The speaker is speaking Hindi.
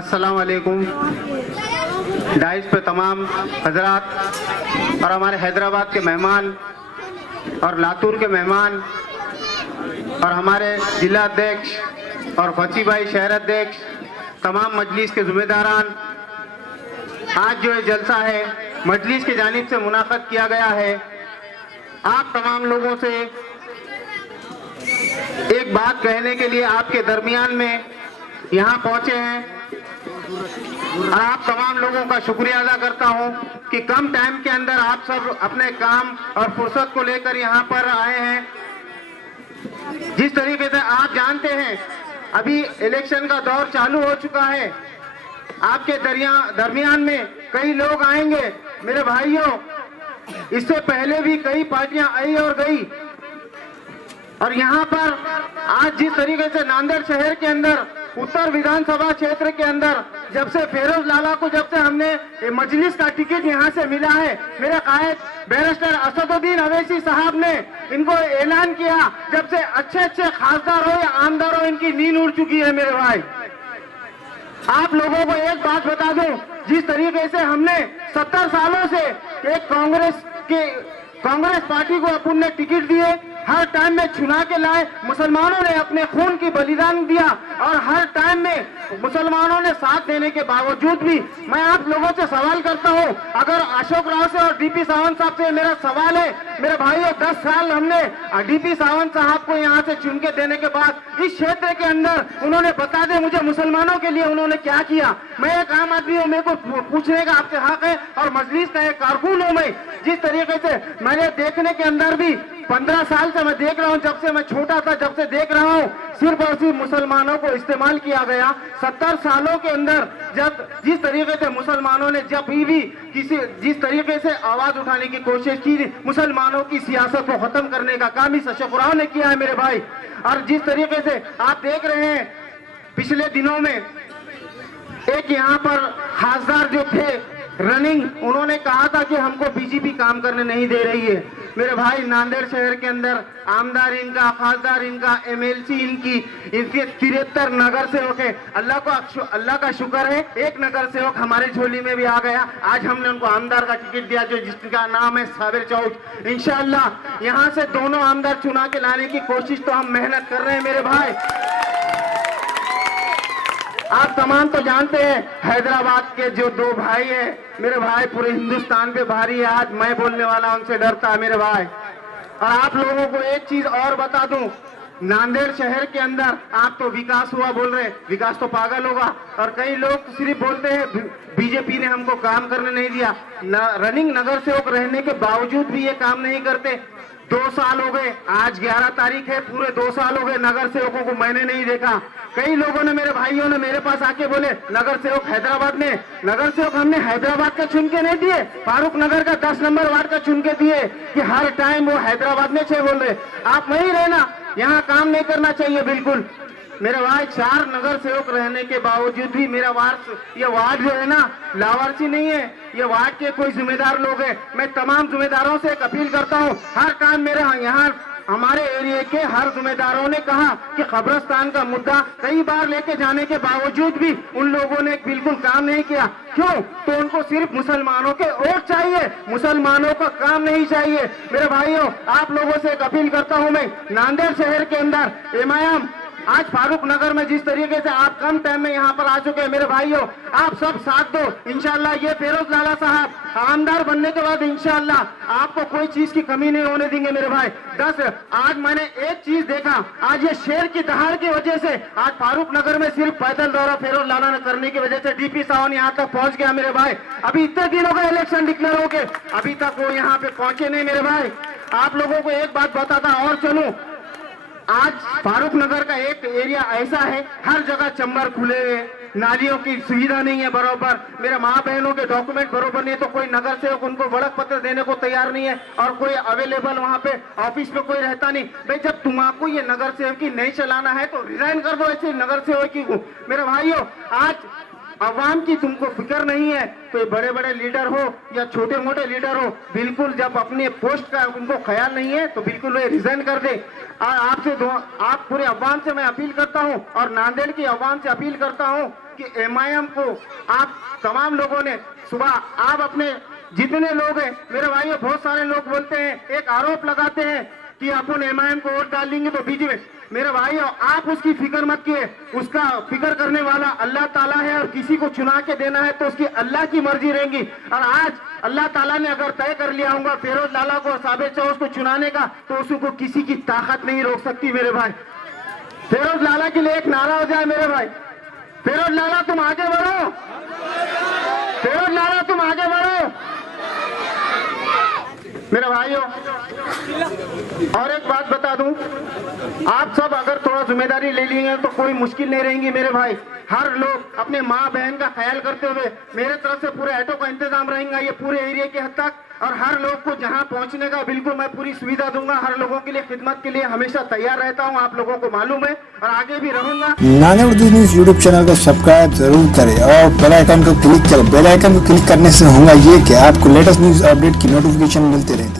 अस्सलाम वालेकुम। डाइस पे तमाम हजरात और हमारे हैदराबाद के मेहमान और लातूर के मेहमान और हमारे जिला अध्यक्ष और फची भाई शहर अध्यक्ष, तमाम मजलिस के जिम्मेदारान, आज जो ये जलसा है मजलिस की जानिब से मुनाक़द किया गया है। आप तमाम लोगों से एक बात कहने के लिए आपके दरमियान में यहाँ पहुंचे हैं और आप तमाम लोगों का शुक्रिया अदा करता हूं कि कम टाइम के अंदर आप सब अपने काम और फुर्सत को लेकर यहाँ पर आए हैं। जिस तरीके से आप जानते हैं अभी इलेक्शन का दौर चालू हो चुका है, आपके दरमियान में कई लोग आएंगे। मेरे भाइयों, इससे पहले भी कई पार्टियां आई और गई और यहाँ पर आज जिस तरीके से नांदेड़ शहर के अंदर उत्तर विधानसभा क्षेत्र के अंदर जब से फेरोज लाला को जब से हमने मजलिस का टिकट यहाँ से मिला है, मेरे कायद बैरिस्टर असदुद्दीन अवैसी साहब ने इनको ऐलान किया, जब से अच्छे खासदार हो या आमदार हो, इनकी नींद उड़ चुकी है। मेरे भाई, आप लोगों को एक बात बता दूं, जिस तरीके से हमने 70 सालों से एक कांग्रेस पार्टी को अपन ने टिकट दिए, हर टाइम में चुना के लाए, मुसलमानों ने अपने खून की बलिदान दिया और हर टाइम में मुसलमानों ने साथ देने के बावजूद भी मैं आप लोगों से सवाल करता हूं, अगर अशोक राव से और डीपी सावंत साहब से मेरा सवाल है, मेरे भाइयों 10 साल हमने डीपी सावंत साहब को यहां से चुन के देने के बाद इस क्षेत्र के अंदर उन्होंने बता दे मुझे मुसलमानों के लिए उन्होंने क्या किया। मैं एक आम आदमी हूँ, मेरे को पूछने का आपसे हक है और मजलिस का एक कारकुन हूँ। मैं जिस तरीके से मैंने देखने के अंदर भी 15 साल से मैं देख रहा हूं, जब से मैं छोटा था जब से देख रहा हूं, सिर्फ और सिर्फ मुसलमानों को इस्तेमाल किया गया। 70 सालों के अंदर जब जिस तरीके से मुसलमानों ने जब भी जिस तरीके से आवाज उठाने की कोशिश की, मुसलमानों की सियासत को खत्म करने का काम इस अशोक राव ने किया है मेरे भाई। और जिस तरीके से आप देख रहे हैं पिछले दिनों में एक यहाँ पर खासदार जो थे रनिंग, उन्होंने कहा था कि हमको बीजेपी काम करने नहीं दे रही है। मेरे भाई, नांदेड़ शहर के अंदर आमदार इनका, खासदार इनका, एमएलसी इनके 73 नगर सेवक है। अल्लाह का शुक्र है, एक नगर सेवक हमारे झोली में भी आ गया। आज हमने उनको आमदार का टिकट दिया, जो जिसका नाम है साबिर चौक। इंशाअल्लाह यहाँ से दोनों आमदार चुना के लाने की कोशिश तो हम मेहनत कर रहे हैं मेरे भाई। आप तमाम तो जानते हैं हैदराबाद के जो 2 भाई हैं मेरे भाई, पूरे हिंदुस्तान पे भारी है। आज मैं बोलने वाला उनसे डरता है मेरे भाई। और आप लोगों को एक चीज और बता दूं, नांदेड़ शहर के अंदर आप तो विकास हुआ बोल रहे हैं, विकास तो पागल होगा। और कई लोग सिर्फ बोलते हैं बीजेपी ने हमको काम करने नहीं दिया। रनिंग नगर सेवक रहने के बावजूद भी ये काम नहीं करते। 2 साल हो गए, आज 11 तारीख है, पूरे 2 साल हो गए नगर सेवकों को मैंने नहीं देखा। कई लोगों ने, मेरे भाइयों ने मेरे पास आके बोले नगर सेवक हैदराबाद में, नगर सेवक हमने हैदराबाद का चुन के नहीं दिए, फारूक नगर का 10 नंबर वार्ड का चुन के दिए कि हर टाइम वो हैदराबाद में बोल रहे। आप वहीं रहना, यहाँ काम नहीं करना चाहिए बिल्कुल। मेरे भाई, 4 नगर सेवक रहने के बावजूद भी मेरा ये वार्ड जो है ना, लावारसी नहीं है, ये वार्ड के कोई जिम्मेदार लोग हैं। मैं तमाम जिम्मेदारों से एक अपील करता हूँ, हर काम मेरे यहाँ हमारे एरिया के हर जिम्मेदारों ने कहा कि कब्रिस्तान का मुद्दा कई बार लेके जाने के बावजूद भी उन लोगों ने बिल्कुल काम नहीं किया। क्यों? तो उनको सिर्फ मुसलमानों के वोट चाहिए, मुसलमानों का काम नहीं चाहिए। मेरे भाइयों, आप लोगों से एक अपील करता हूं मैं, नांदेड़ शहर के अंदर एमआईएम आज फारूक नगर में जिस तरीके से आप कम टाइम में यहाँ पर आ चुके हैं, मेरे भाइयों आप सब साथ दो। इंशाल्लाह ये फेरोज लाला साहब आमदार बनने के बाद इंशाल्लाह आपको कोई चीज की कमी नहीं होने देंगे मेरे भाई। आज मैंने एक चीज देखा, आज ये शेर की दहाड़ की वजह से आज फारूक नगर में सिर्फ पैदल दौरा फेरोज लाला ने करने की वजह से डीपी सावन यहाँ तक पहुंच गया मेरे भाई। अभी इतने दिनों का इलेक्शन डिक्लेयर हो गए, अभी तक वो यहाँ पे पहुंचे नहीं मेरे भाई। आप लोगों को एक बात बताता और चलूं, आज फारूक नगर का एक एरिया ऐसा है, हर जगह चंबर खुले हैं, नालियों की सुविधा नहीं है बराबर, मेरे माँ बहनों के डॉक्यूमेंट बराबर नहीं है, तो कोई नगर सेवक उनको वड़क पत्र देने को तैयार नहीं है और कोई अवेलेबल वहाँ पे ऑफिस में कोई रहता नहीं। भाई, जब तुम्हारा ये नगर सेवक की नहीं चलाना है तो रिजाइन कर दो ऐसे नगर सेवक की। मेरे भाइयों, आज अवाम की तुमको फिक्र नहीं है, तो ये बड़े बड़े लीडर हो या छोटे मोटे लीडर हो, बिल्कुल जब अपने पोस्ट का उनको ख्याल नहीं है तो बिल्कुल वे रिजाइन कर दे। और आप पूरे अवाम से मैं अपील करता हूं और नांदेड़ की अवाम से अपील करता हूं कि एमआईएम को आप तमाम लोगों ने सुबह आप अपने जितने लोग हैं मेरे भाइयों, बहुत सारे लोग बोलते हैं, एक आरोप लगाते हैं कि अपन एमआईएम को वोट डाल देंगे तो बीच में, मेरे भाइयों आप उसकी फिक्र मत किए, उसका फिक्र करने वाला अल्लाह ताला है और किसी को चुना के देना है तो उसकी अल्लाह की मर्जी रहेगी। और आज अल्लाह ताला ने अगर तय कर लिया होगा फेरोज लाला को और साबिर चौस को चुनाने का, तो उसको किसी की ताकत नहीं रोक सकती मेरे भाई। फेरोज लाला के लिए एक नारा हो जाए मेरे भाई, फेरोज लाला तुम आगे बढ़ो, फेरोज लाला तुम आगे बढ़ो मेरे भाइयों। और एक बात बता दूं, आप सब अगर थोड़ा जिम्मेदारी ले लेंगे तो कोई मुश्किल नहीं रहेंगी मेरे भाई। हर लोग अपने माँ बहन का ख्याल करते हुए मेरे तरफ से पूरे ऑटो का इंतजाम रहेगा ये पूरे एरिया के हद तक, और हर लोग को जहां पहुंचने का बिल्कुल मैं पूरी सुविधा दूंगा। हर लोगों के लिए खिदमत के लिए हमेशा तैयार रहता हूं, आप लोगों को मालूम है, और आगे भी रहूंगा। Nanded Urdu news YouTube channel को सब्सक्राइब जरूर करें और बेल आइकन को क्लिक करें। बेल आइकन को क्लिक करने से होगा ये कि आपको लेटेस्ट न्यूज अपडेट की नोटिफिकेशन मिलती रहेगी।